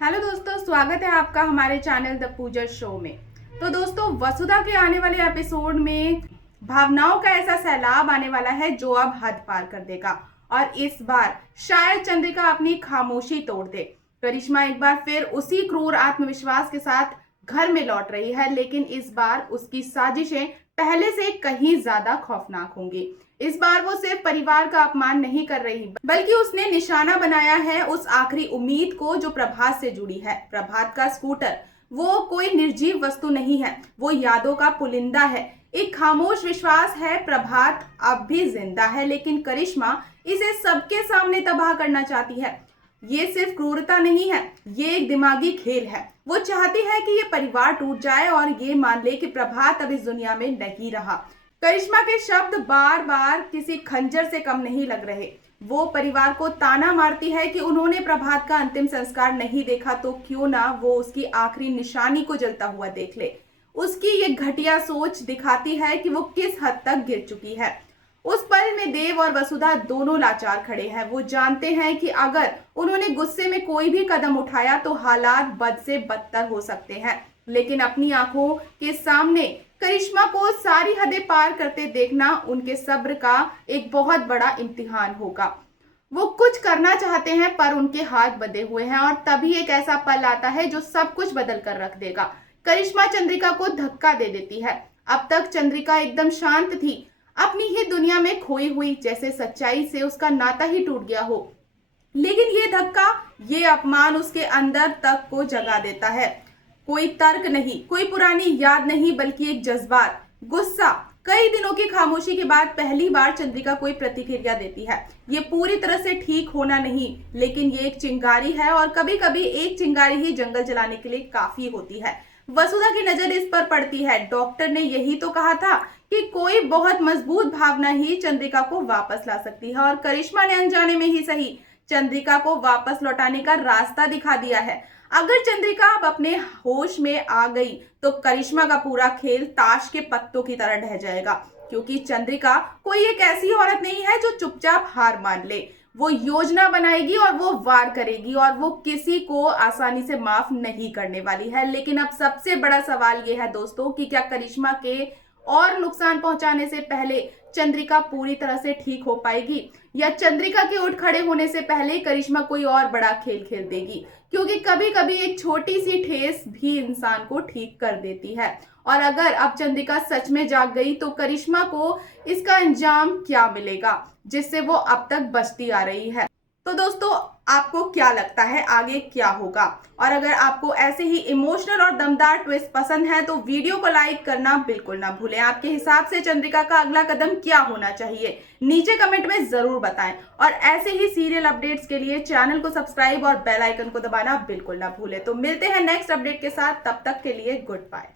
Hello दोस्तों, स्वागत है आपका हमारे चैनल द पूजा शो में। तो दोस्तों, वसुधा के आने वाले एपिसोड में भावनाओं का ऐसा सैलाब आने वाला है जो अब हद पार कर देगा। और इस बार शायद चंद्रिका अपनी खामोशी तोड़ दे। करिश्मा एक बार फिर उसी क्रूर आत्मविश्वास के साथ घर में लौट रही है, लेकिन इस बार उसकी साजिशें पहले से कहीं ज्यादा खौफनाक होंगी। इस बार वो सिर्फ परिवार का अपमान नहीं कर रही, बल्कि उसने निशाना बनाया है उस आखिरी उम्मीद को जो प्रभात से जुड़ी है। प्रभात का स्कूटर वो कोई निर्जीव वस्तु नहीं है, वो यादों का पुलिंदा है। एक खामोश विश्वास है प्रभात अब भी जिंदा है, लेकिन करिश्मा इसे सबके सामने तबाह करना चाहती है। ये सिर्फ क्रूरता नहीं है, ये एक दिमागी खेल है। वो चाहती है कि ये परिवार टूट जाए और ये मान ले कि प्रभात अब इस दुनिया में नहीं रहा। करिश्मा के शब्द बार बार किसी खंजर से कम नहीं लग रहे। वो परिवार को ताना मारती है कि उन्होंने प्रभात का अंतिम संस्कार नहीं देखा, तो क्यों ना वो उसकी आखिरी निशानी को जलता हुआ देख ले। उसकी ये घटिया सोच दिखाती है कि वो किस हद तक गिर चुकी है। उस पल में देव और वसुधा दोनों लाचार खड़े हैं। वो जानते हैं कि अगर उन्होंने गुस्से में कोई भी कदम उठाया तो हालात बद से बदतर हो सकते हैं, लेकिन अपनी आंखों के सामने करिश्मा को सारी हदें पार करते देखना उनके सब्र का एक बहुत बड़ा इम्तिहान होगा। वो कुछ करना चाहते हैं पर उनके हाथ बंधे हुए हैं, और तभी एक ऐसा पल आता है जो सब कुछ बदल कर रख देगा। करिश्मा चंद्रिका को धक्का दे देती है। अब तक चंद्रिका एकदम शांत थी, अपनी ही दुनिया में खोई हुई, जैसे सच्चाई से उसका नाता ही टूट गया हो। लेकिन ये धक्का, ये अपमान उसके अंदर तक को जगा देता है। कोई तर्क नहीं, कोई पुरानी याद नहीं, बल्कि एक जज्बात, गुस्सा। कई दिनों की खामोशी के बाद पहली बार चंद्रिका कोई प्रतिक्रिया देती है। ये पूरी तरह से ठीक होना नहीं, लेकिन ये एक चिंगारी है, और कभी कभी एक चिंगारी ही जंगल जलाने के लिए काफी होती है। वसुधा की नजर इस पर पड़ती है। डॉक्टर ने यही तो कहा था कि कोई बहुत मजबूत भावना ही चंद्रिका को वापस ला सकती है, और करिश्मा ने अनजाने में ही सही चंद्रिका को वापस लौटाने का रास्ता दिखा दिया है। अगर चंद्रिका अब अपने होश में आ गई तो करिश्मा का पूरा खेल ताश के पत्तों की तरह ढह जाएगा, क्योंकि चंद्रिका कोई एक ऐसी औरत नहीं है जो चुपचाप हार मान ले। वो योजना बनाएगी और वो वार करेगी, और वो किसी को आसानी से माफ नहीं करने वाली है। लेकिन अब सबसे बड़ा सवाल ये है दोस्तों कि क्या करिश्मा के और नुकसान पहुंचाने से पहले चंद्रिका पूरी तरह से ठीक हो पाएगी, या चंद्रिका के उठ खड़े होने से पहले करिश्मा कोई और बड़ा खेल खेल देगी। क्योंकि कभी कभी एक छोटी सी ठेस भी इंसान को ठीक कर देती है। और अगर अब चंद्रिका सच में जाग गई तो करिश्मा को इसका अंजाम क्या मिलेगा जिससे वो अब तक बचती आ रही है। तो दोस्तों, आपको क्या लगता है आगे क्या होगा? और अगर आपको ऐसे ही इमोशनल और दमदार ट्विस्ट पसंद है तो वीडियो को लाइक करना बिल्कुल ना भूलें। आपके हिसाब से चंद्रिका का अगला कदम क्या होना चाहिए, नीचे कमेंट में जरूर बताएं। और ऐसे ही सीरियल अपडेट्स के लिए चैनल को सब्सक्राइब और बेल आइकन को दबाना बिल्कुल ना भूलें। तो मिलते हैं नेक्स्ट अपडेट के साथ, तब तक के लिए गुड बाय।